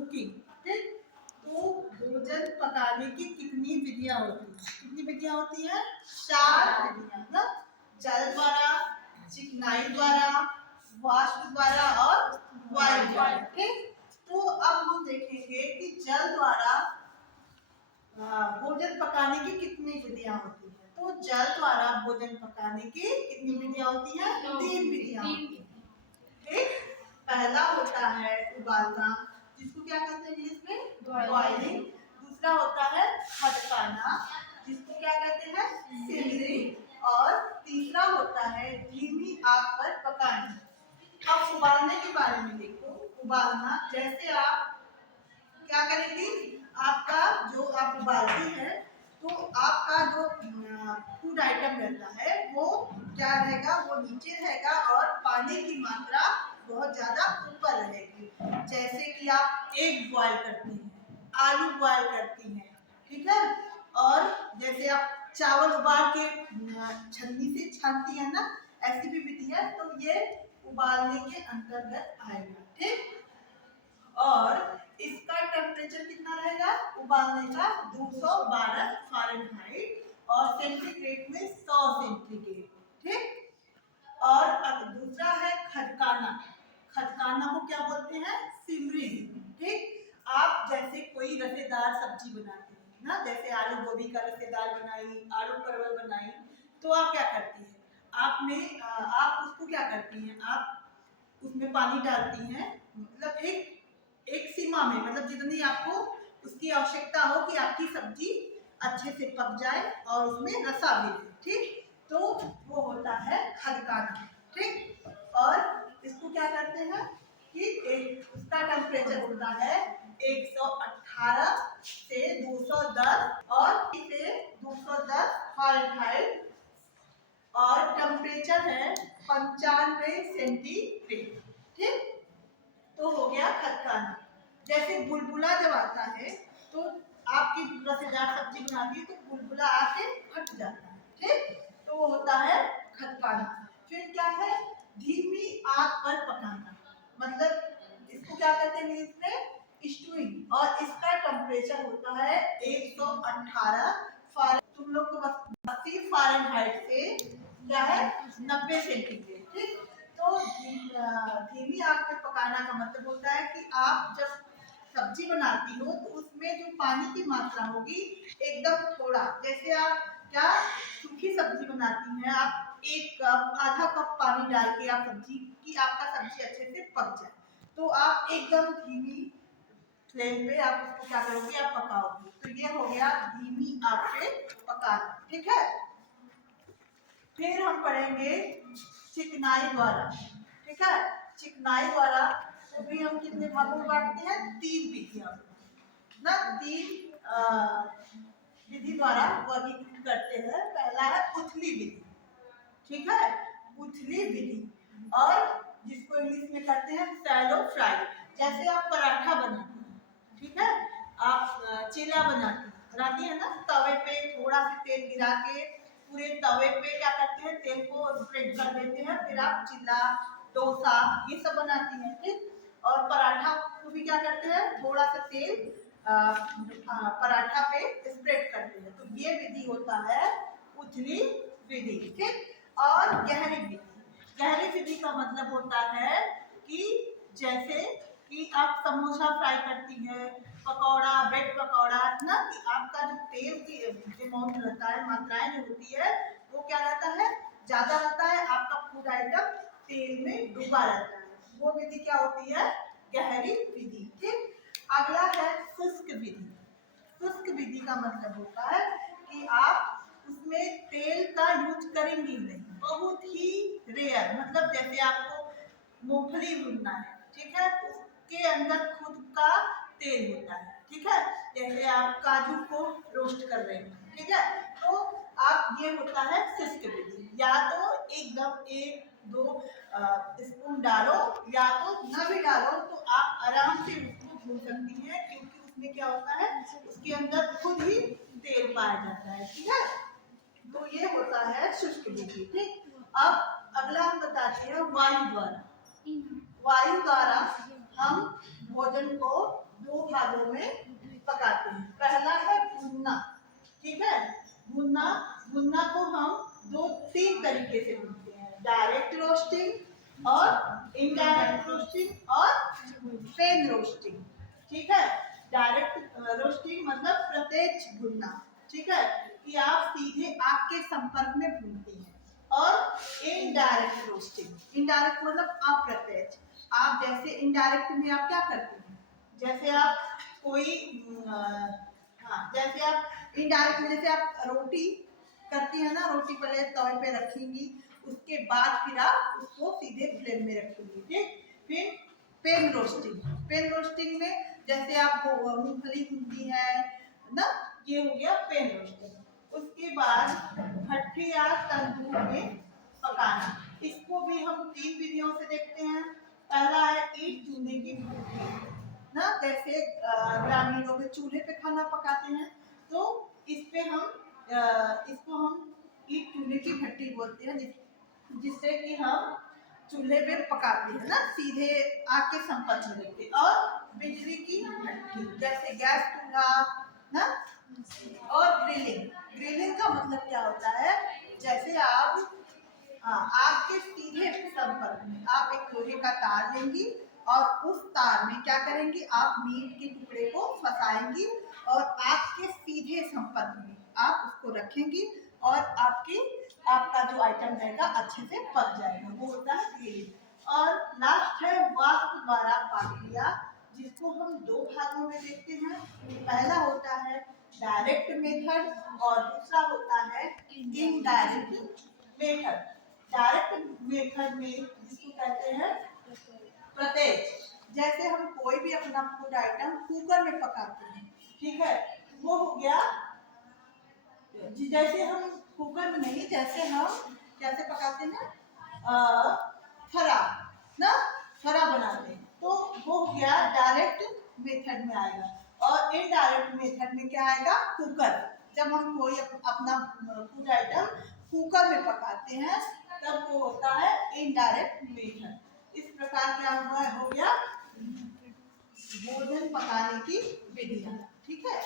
Cooking. ठीक, तो भोजन पकाने की कितनी विधियां होती हैं? कितनी विधियां होती हैं? 4 विधियां। मतलब जल द्वारा, चिकनाई द्वारा, वाष्प द्वारा और वायु द्वारा। ठीक, तो अब हम देखेंगे कि जल द्वारा भोजन पकाने की कितनी विधियां होती हैं। तो जल द्वारा भोजन पकाने की कितनी विधियां होती हैं? 3 विधियां होती हैं। ठीक, पहला होता है उबालना, जिसको क्या कहते हैं इंग्लिश में? बॉइलिंग। दूसरा होता है खदकाना, जिसको क्या कहते हैं? सिमरिंग। और तीसरा होता है धीमी आग पर पकाना। अब उबालने के बारे में देखो। उबालना, जैसे आप क्या करेंगी, आपका जो आप उबालती है तो आपका जो फूड आइटम रहता है वो क्या रहेगा, वो नीचे रहेगा और पानी की मात्रा बहुत ज्यादा ऊपर रहेगी। जैसे कि आप एग बॉयल करती हैं, आलू बॉयल करती हैं, ठीक है, और जैसे आप चावल उबाल के छन्नी से छानती है ना, ऐसी भी विधि है, तो ये उबालने के अंतर्गत आएगा। ठीक, और इसका टेम्परेचर कितना रहेगा उबालने का? 212 फ़ारेनहाइट और सेंटीग्रेड में 100 सेंटीग्रेड। ठीक, और अब दूसरा है खदकाना। खदकाना को क्या बोलते हैं? सिमरिंग। ठीक, आप जैसे कोई रसेदार सब्जी बनाते हैं ना, जैसे आलू गोभी का रसेदार बनाई, आलू परवल बनाई, तो आप क्या करती हैं? आप उसको क्या करती हैं? आप उसमें पानी डालती हैं, मतलब एक सीमा में, मतलब जितनी आपको उसकी आवश्यकता हो कि आपकी सब्जी अच्छे से पक जाए और उसमें रसा भी रहे। ठीक, तो वो होता है खदकाना। ठीक, और इसको क्या करते हैं कि उसका टेम्परेचर होता है 118 से 210 और से 210 फ़ारेनहाइट और टेम्परेचर है 95 सेंटीग्रेड। ठीक, तो हो गया खदकाना। जैसे बुलबुला जब आता है तो आपकी रसेदार सब्जी बनाती है तो बुलबुला आके फट जाता है। ठीक, तो वो होता है खदकाना। फिर क्या है? धीमी आग पर पकाना, मतलब इसको क्या कहते हैं इंग्लिश में? स्टूइंग। और इसका टेम्परेचर होता है 118 फ़ारेनहाइट, तुम लोग को 80 फ़ारेनहाइट से क्या है 90 सेंटीग्रेड। ठीक, तो धीमी आग पे पकाना का मतलब होता है कि आप जब सब्जी बनाती हो तो उसमें जो पानी की मात्रा होगी एकदम थोड़ा। जैसे आप क्या सूखी सब्जी बनाती हैं, आप 1 कप आधा कप पानी डाल के आप सब्जी की आपका सब्जी अच्छे से पक जाए, तो आप एकदम धीमी फ्लेम पे आप उसको क्या करोगे, आप पकाओगे। तो ये हो गया धीमी आग पे पकाना। ठीक है, फिर हम पढ़ेंगे चिकनाई द्वारा। ठीक है, चिकनाई द्वारा भी हम कितने भागों में बांटते हैं? 3 विधियां ना, 3 विधि द्वारा वर्गीकृत करते हैं। पहला है उथली विधि। ठीक है, उथली विधि, और जिसको इंग्लिश में करते हैं शैलो फ्राई। जैसे आप पराठा बनाते हैं, ठीक है, आप चीला बनाती है ना, तवे पे थोड़ा सा तेल गिरा के पूरे तवे पे क्या करते हैं, तेल को स्प्रेड कर देते हैं, फिर आप चिल्ला, डोसा ये सब बनाती हैं। ठीक, और पराठा को भी क्या करते हैं, थोड़ा सा तेल पराठा पे स्प्रेड करते हैं। तो ये विधि होता है उथली विधि। ठीक, और गहरी विधि। गहरी विधि का मतलब होता है कि जैसे कि आप समोसा फ्राई करती हैं, पकौड़ा, ब्रेड पकौड़ा ना, कि आपका जो तेल की अमाउंट रहता है, मात्राएं जो होती है, वो क्या रहता है, ज्यादा रहता है, आपका फूड आइटम तेल में डूबा रहता है। वो विधि क्या होती है? गहरी विधि। ठीक, अगला है शुष्क विधि। शुष्क विधि का मतलब होता है कि आप उसमें तेल का यूज करेंगे नहीं, बहुत ही रेयर। मतलब जैसे आपको मूंगफली भूनना है, ठीक है, उसके अंदर खुद का तेल होता है। ठीक है, जैसे आप काजू को रोस्ट कर रहे हैं, ठीक है, तो आप ये होता है शुष्क विधि। या तो एकदम 1-2 स्पून डालो, या तो न भी डालो, तो आप आराम से उसको भून सकती हैं, क्योंकि उसमें क्या होता है, उसके अंदर खुद ही तेल पाया जाता है। ठीक है, तो ये होता है शुष्क विधि। ठीक, अब अगला हम बताते हैं वायु द्वारा। वायु द्वारा हम भोजन को दो भागों में पकाते हैं। पहला है भुनना, ठीक है। भुनना, भुनना को हम दो तीन तरीके से भूनते हैं, डायरेक्ट रोस्टिंग और इनडायरेक्ट रोस्टिंग और पेन रोस्टिंग, ठीक है। डायरेक्ट रोस्टिंग मतलब प्रत्यक्ष भुनना, ठीक है, कि आप सीधे आग के संपर्क में भूनते हैं। और इनडायरेक्ट रोस्टिंग, इनडायरेक्ट मतलब अप्रत्यक्ष। आप जैसे इनडायरेक्ट में आप क्या करते हैं, जैसे आप कोई जैसे आप इनडायरेक्ट में जैसे आप रोटी करती है ना, रोटी पहले तवे पे रखेंगी, उसके बाद फिर आप उसको सीधे फ्लेम में रखेंगी, ठीक। फिर पेन रोस्टिंग, पेन रोस्टिंग में जैसे आप मूंगफली भूनती है ना, ये हो गया पेन रोस्टिंग। उसके बाद भट्ठी या तंदूर में पकाना, इसको भी हम तीन विधियों से देखते हैं। पहला है ईंट चूल्हे की भट्ठी ना, जैसे ग्रामीण लोग चूल्हे पे खाना पकाते हैं, तो इस पे इसको हम ईंट चूल्हे की भट्टी बोलते हैं, जिससे कि हम चूल्हे पे पकाते हैं ना, सीधे आग के संपर्क में रहते। और बिजली की भट्टी जैसे गैस चूल्हा ना। और ग्रिलिंग, ग्रिलिंग का मतलब क्या होता है, जैसे आप आग के सीधे संपर्क में आप एक लोहे का तार लेंगी और उस तार में क्या करेंगी, आप मीट के टुकड़े को फंसाएंगी और आग के सीधे संपर्क में आप उसको रखेंगी और आपका जो आइटम रहेगा अच्छे से पक जाएगा, वो होता है ग्रिलिंग। और लास्ट है वाष्प द्वारा प्रक्रिया, जिसको हम दो भागों में देखते हैं। पहला होता है डायरेक्ट मेथड और दूसरा होता है इनडायरेक्ट मेथड। डायरेक्ट मेथड में जिसको कहते हैं प्रत्यक्ष, जैसे हम कोई भी अपना फूड आइटम कुकर में पकाते हैं, ठीक है, वो हो गया। जैसे हम कुकर में नहीं, जैसे हम कैसे पकाते हैं, फरा ना, फरा बनाते हैं, तो वो हो गया डायरेक्ट मेथड में आएगा। और इनडायरेक्ट मेथड में क्या आएगा, कुकर। जब हम कोई अपना फूड आइटम कुकर में पकाते हैं तब वो होता है इनडायरेक्ट मेथड। इस प्रकार क्या हुआ हो गया भोजन पकाने की विधियां, ठीक है।